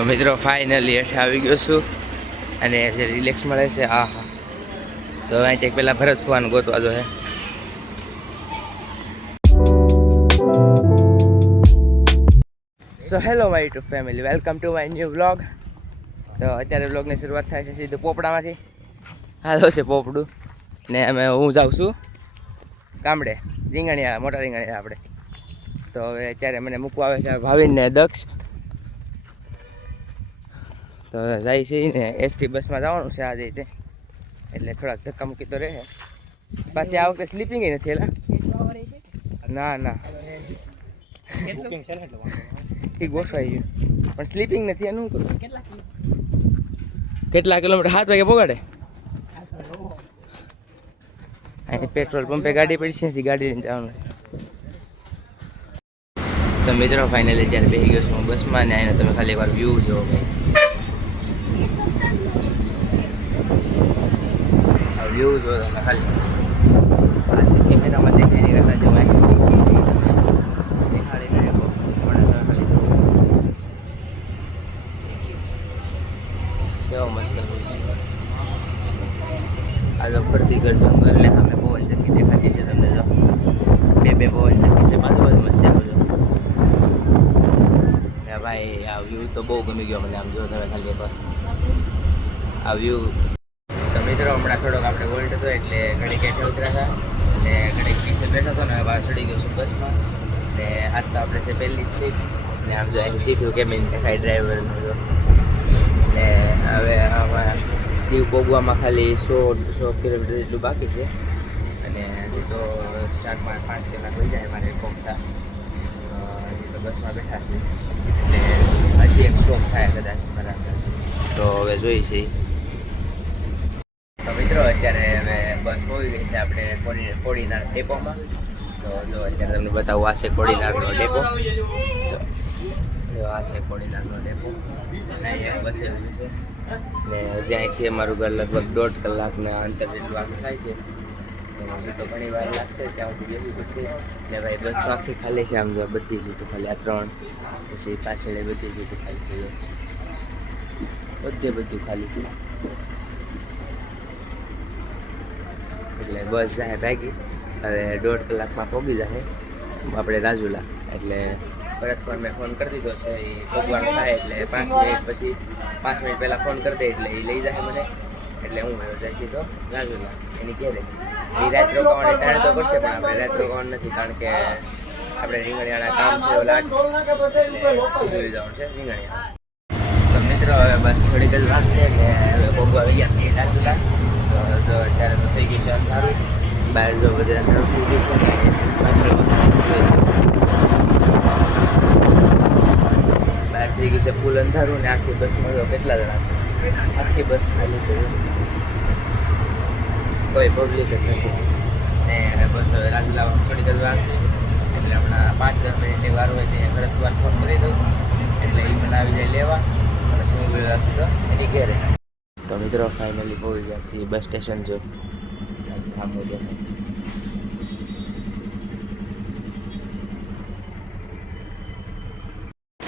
તો મિત્રો ફાઇનલી હેઠે આવી ગયો છું અને જે રિલેક્સ મળે છે આ હા. તો અહીંથી પહેલાં ભરત ફુવાનું ગોતવા જો હે. So hello my YouTube family, welcome to my new vlog. તો અત્યારે વ્લોગની શરૂઆત થાય છે સીધું પોપડામાંથી. હાલો છે પોપડું ને અમે હું જાઉં છું ગામડે રીંગણિયા, મોટા રીંગણિયા આપણે. તો હવે અત્યારે મને મૂકવા આવે છે ભાવિન ને દક્ષ. તો જાય છે ને એસટી બસમાં જવાનું છે આજે રીતે, એટલે થોડાક ધક્કા મૂકી તો રહે. પાછી આ વખતે સ્લીપિંગ નથી એલા. ના ના એ ગોઠવાઈ ગયું પણ સ્લીપિંગ નથી એનું. કેટલા કિલોમીટર? 7 વાગે પહોંચાડે. અહીં પેટ્રોલ પંપે ગાડી પડી છે, નથી ગાડી લઈને જવાનું. તો મિત્રો ફાઇનલી જ્યારે બેસી ગયો છું હું બસમાં ને આવીને તમે ખાલી એકવાર વ્યૂ જોવો ભાઈ. આ વ્યૂ જો તમે ખાલી કેમેરામાં દેખાય નહીં કરતા જવાય દેખાડી નહીં પણ ખાલી કેવો મસ્ત આ તો ફરતી ઘર જંગલ ને સામે પવન ચક્કી દેખાતી છે તમને. જો બે પવન ચક્કી છે બાજુમાં છે. ભાઈ આ વ્યૂ તો બહુ ગમી ગયો મને. આમ જો તમે ખાલી એકવાર આ વ્યૂ. તો મિત્રો હમણાં થોડોક આપણે વોલ્ટ હતો એટલે ઘડીક હેઠે ઉતર્યા હતા ને ઘડીક નીચે બેઠો હતો ને હવે ચડી ગયો છું બસમાં. ને આજ તો આપણે છે પહેલી જ સીટ ને આમ જો અહીં સીધું કેબિન દેખાય ડ્રાઈવરનું. જો ને હવે આમાં દીવ પોગવામાં ખાલી 100 કિલોમીટર જેટલું બાકી છે અને હજી તો 4-5 કલાક હોઈ જાય મારે પહોંચતા. હજી તો બસમાં બેઠા છે એટલે હજી એક સ્ટોપ થાય કદાચ બરાબર. તો હવે જોઈ છે. તો મિત્રો અત્યારે હવે બસ પહોંચી ગઈ છે આપણે કોડીનાર ડેપોમાં. તો જો અત્યારે તમને બતાવું, આ છે કોડીનારનો ડેપો. આ છે કોડીનારનો ડેપો અને એક બસ એવી છે ને હજી અહીંથી અમારું ઘર લગભગ 1.5 કલાકના અંતર જેટલું આગળ થાય છે. તો હજી તો ઘણી વાર લાગશે ત્યાં સુધી બેસી પડશે ને ભાઈ. બસ તો આખી ખાલી છે. આમ જો બધી સીટો ખાલી, આ 3 પછી પાછળ બધી સીટો ખાલી છે. બધું ખાલી. એટલે બસ જાય ભાગી હવે 1.5 કલાકમાં પહોંચી જાય આપણે રાજુલા. એટલે પરત પણ મેં ફોન કરી દીધો છે, એ ભગવાનું થાય એટલે 5 મિનિટ પછી 5 મિનિટ પહેલાં ફોન કરી દે એટલે એ લઈ જાય મને. એટલે હું જાય સીધો રાજુલા એની ઘેરે. એ રાત રોકાવાની ટાળ તો કરશે પણ આપણે રાત રોકાવાનું નથી, કારણ કે આપણે રીંગણિયાના કામ છે સીધું જવાનું છે રીંગણિયા. તો મિત્રો હવે બસ થોડીક જ વાર છે ને હવે ભોગવા આવી ગયા છે રાજુલા. તો જો અત્યારે તો થઈ ગયું છે અંધારું, બહાર જો બધે અંધારું થઈ ગયું છે ને પાછળ બહાર થઈ ગયું છે ફૂલ અંધારું. ને આખી બસમાં તો કેટલા જણા છે, આખી બસ ખાલી છે, કોઈ પબ્લિક જ નથી. ને બસ હવે રાજુલા થોડીક જ વાર છે એટલે હમણાં 5-10 મિનિટની વાર હોય ત્યાં તરત વાર ફોન કરી દઉં એટલે એ મને આવી જાય લેવા. પછી હું આવશે તો એની ઘેરે. તો મિત્રો ફાઇનલી પહોંચી ગયા છીએ બસ સ્ટેશન. જો સામું દેખાય.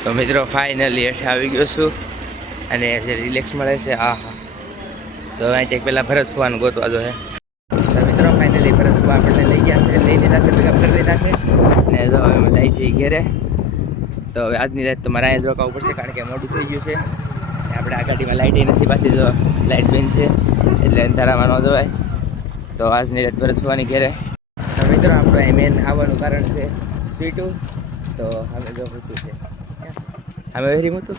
તો મિત્રો ફાઇનલી હેઠે આવી ગયો છું અને જે રિલેક્સ મળે છે આ હા. તો અહીંથી પહેલાં ભરત ફુવાનું ગોતવા જો હે. તો મિત્રો ફાઇનલી ભરત ફુવા આપણને લઈ ગયા છે, લઈ લીધા છે, પિકઅપ કરી લીધા છે ને જો હવે અમે જાય છે ઘેરે. તો હવે આજની રાત તો મારે અહીંયા જ રોકાવું પડશે કારણ કે મોડું થઈ ગયું છે. આપણે આ ગાડીમાં લાઇટ નથી, પાછી જો લાઇટ બેન છે એટલે અંધારામાં ન જવાય. તો આજની રાત ભરત ફુવાની ઘેરે. તો મિત્રો આપણું અહીં મેન આવવાનું કારણ છે સ્વીટું. તો અમે જો મૂતું છે અમે વેરી મૂતું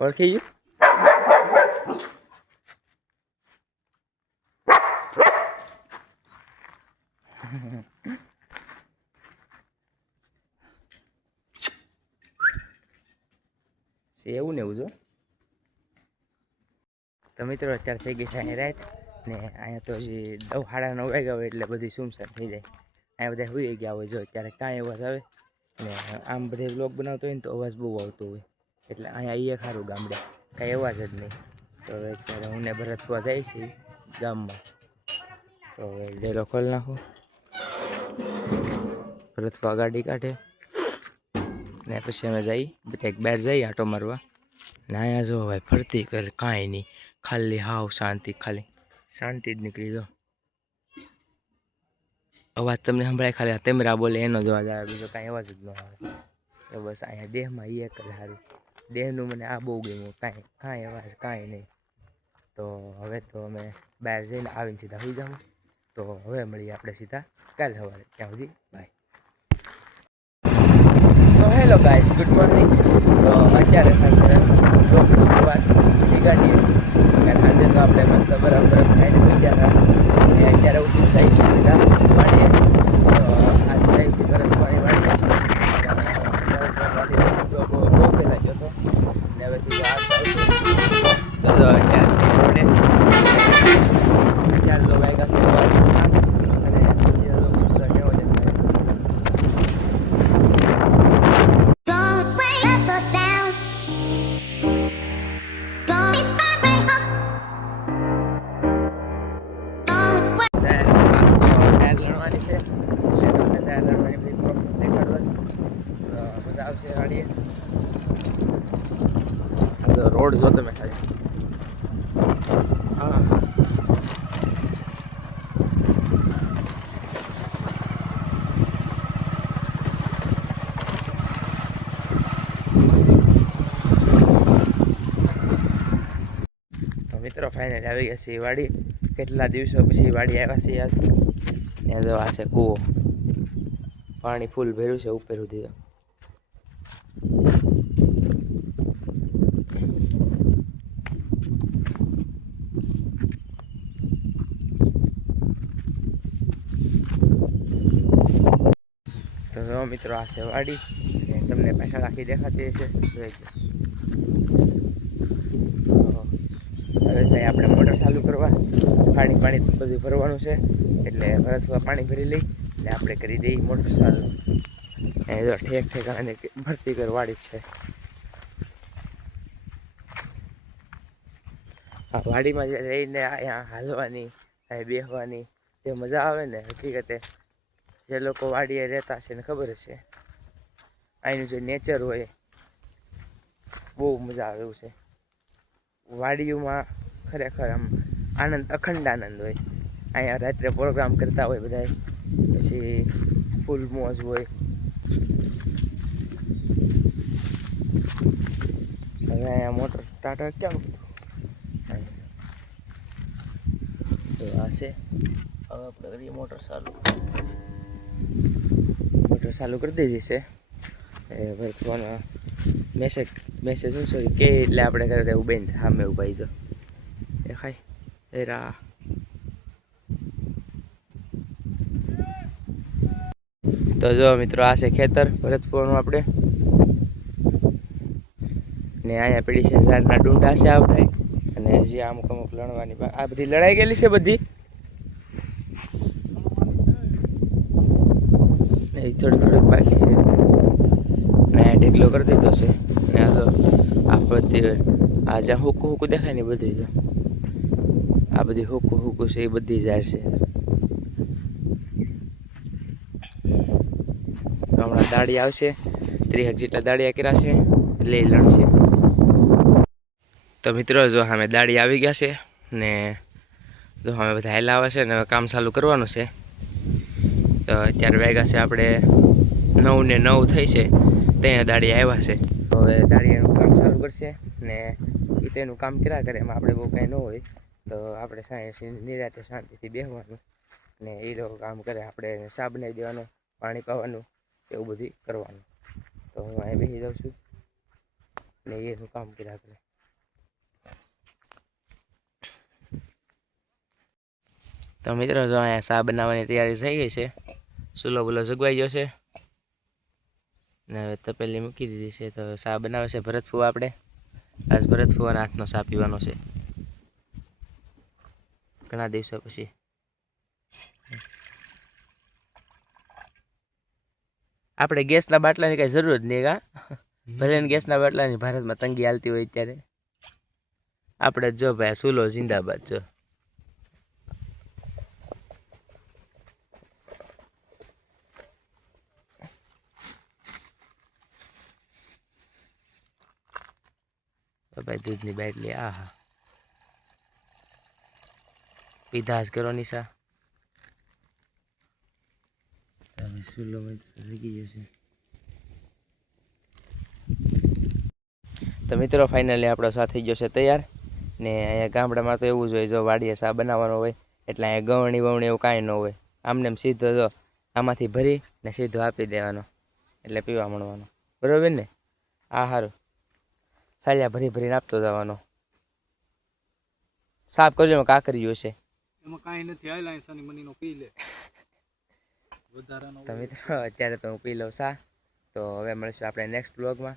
ઓળખી ગયું. એવું ને એવું જો. તો મિત્રો અત્યારે થઈ ગઈ છે અહીં રાત ને અહીંયા તો હજી 9:30 વાગ્યા હોય એટલે બધી સુમસામ થઈ જાય. અહીંયા બધા સુઈ ગયા હોય. જો અત્યારે કાંઈ અવાજ આવે ને આમ બધે વ્લોગ બનાવતો હોય ને તો અવાજ બહુ આવતો હોય, એટલે અહીંયા એ સારું ગામડે કાંઈ અવાજ જ નહીં. તો હવે અત્યારે હું ને ભરતવા જાય છે ગામમાં, તો હવે ડેલો ખોલી નાખું. ભરતવા ગાડી કાઢે ને પછી અમે જઈ કંઈક બહાર જઈએ આટો મારવા. ને અહીંયા જો ભાઈ ફરતી કરે કાંઈ નહીં, ખાલી હાવ શાંતિ, ખાલી શાંતિ જ નીકળી દો. અવાજ તમને સંભળાય ખાલી તેમરા બોલે એનો જ અવાજ આવે, બીજો કાંઈ અવાજ જ ન આવે. તો બસ અહીંયા દેહમાં એ એક જ સારું, દેહનું મને આ બહુ ગમ્યું, કાંઈ અવાજ કાંઈ નહીં. તો હવે તો અમે બહાર જઈને આવીને સીધા સુઈ જાઉં. તો હવે મળીએ આપણે સીધા કાલે સવારે, ત્યાં સુધી bye. So hello guys, good morning. તો અત્યારે થાય છે શરૂઆત ગાડીએ, સાંજે તો આપણે મસ્ત બરફ ખાઈને સુઈ ગયા હતા. અને અત્યારે ઉઠી જાય છે સીધા વાડીએ. તો આજ જાય છે બરફવાળી વાડીએ, બહુ પહેલાં ગયો હતો ને હવે સીધો આજ તો અત્યારે રોડે અત્યારે તો વાગ્યા છે અને સૂર્ય મસ્ત કેવો છે. રોડ જો તમે ખાલી હા તો મિત્રો ફાઇનલ આવી ગયા છે વાડી. કેટલા દિવસો પછી વાડી આવ્યા છે યાર. ત્યાં જો આ છે કૂવો, પાણી ફૂલ ભર્યું છે ઉપર સુધી. તો જો મિત્રો આ છે વાડી, તમને પાછળ આખી દેખાતી હશે. હવે સાહેબ આપણે મોટર ચાલુ કરવા, પાણી બધું ભરવાનું છે, એટલે ભરતવા પાણી ભરી લઈ એટલે આપણે કરી દઈએ મોટર ચાલુ. એ તો ઠેકાણે ભરતી કર વાડી જ છે. આ વાડીમાં રહીને અહીંયા હાલવાની, બેસવાની જે મજા આવે ને, હકીકતે જે લોકો વાડીએ રહેતા છે ને ખબર હશે, અહીંનું જે નેચર હોય બહુ મજા આવે એવું છે. વાડીઓમાં ખરેખર આમ આનંદ, અખંડ આનંદ હોય. અહીંયા રાત્રે પ્રોગ્રામ કરતા હોય બધા, પછી ફૂલ મોજ હોય. હવે અહીંયા મોટર ટાટા ક્યાં તો આ છે. હવે આપણે કરીએ મોટર ચાલુ કરી દીધી છે. એ ભાઈ ફોન મેસેજ શું સોરી કે એટલે આપણે કરે એવું બેન સામે એવું ભાઈ તો દેખાય એરા. તો જો મિત્રો આ છે ખેતર ભરતપુરનું આપણે, ને અહીંયા પડી છે ઝાડના ડુંડા છે આ બધા, અને હજી અમુક લણવાની આ બધી લડાઈ ગયેલી છે બધી. એ થોડીક બાકી છે ને ઢેકલો કરી દીધો છે. ને આ તો આ બધી આ જ્યાં હુકું દેખાય ને બધું જો આ બધી હુકું છે, એ બધી ઝાડ છે. તો હમણાં દાળી આવશે, 30 જેટલા દાળિયા કર્યા છે એટલે એ લણશે. તો મિત્રો જો અમે દાળી આવી ગયા છે ને જો અમે બધા હેલા આવે છે ને હવે કામ ચાલુ કરવાનું છે. તો અત્યારે વાગ્યા છે આપણે 9 ને 9 થઈ છે, ત્યાં દાળી આવ્યા છે. તો હવે દાળીયાનું કામ ચાલુ કરશે ને એ તેનું કામ કર્યા કરે, એમાં આપણે બહુ કાંઈ ન હોય. તો આપણે નિરાતે શાંતિથી બેસવાનું ને એ લોકો કામ કરે, આપણે ચા બનાવી દેવાનો, પાણી પાવાનું, એવું બધું કરવાનું. તો હું અહીં બેસી જાઉં છું ને એનું કામ કર્યા કરે. તો મિત્રો જો અહીંયા ચા બનાવવાની તૈયારી થઈ ગઈ છે. ચૂલો બુલો જગવાઈ ગયો છે ને હવે તપેલી મૂકી દીધી છે. તો ચા બનાવે છે ભરતફુવા. આપણે આજ ભરતફુવાના હાથનો ચા પીવાનો છે ઘણા દિવસો પછી. આપણે ગેસના બાટલાની કાંઈ જરૂર જ નહીં કા ભલે ને ગેસના બાટલાની ભારતમાં તંગી હાલતી હોય ત્યારે આપણે જો ભાઈ સુલો જિંદાબાદ જો ભાઈ દૂધની બાટલી આહા પીધાસ કરો નિશા સુલો લગી જશે તો મિત્રો ફાઇનલી આપણો સા થઈ ગયો છે તૈયાર ને અહીંયા ગામડામાં તો એવું જ હોય જો વાડીએ સા બનાવવાનો હોય એટલે અહીંયા ગવણી વવણી એવું કાંઈ ન હોય આમને એમ સીધો જો આમાંથી ભરી ને સીધો આપી દેવાનો એટલે પીવા મળવાનો બરાબર ને આ સારું સાલિયા ભરી ભરીને આપતો જવાનો સાફ કરજો કાકરીઓ છે એમાં કાંઈ નથી આયલા એસાની મનીનો પી લે વધારાનો તો મિત્રો અત્યારે તો હું પી લઉં સા તો હવે મળીશું આપણે નેક્સ્ટ વ્લોગમાં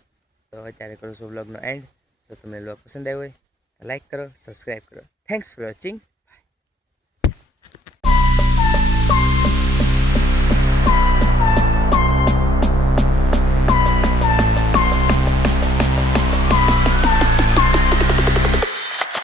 તો અત્યારે કરું છું વ્લોગનો એન્ડ તો તમને વ્લોગ પસંદ આવ્યો હોય લાઈક કરો સબસ્ક્રાઈબ કરો થેન્ક્સ ફોર વોચિંગ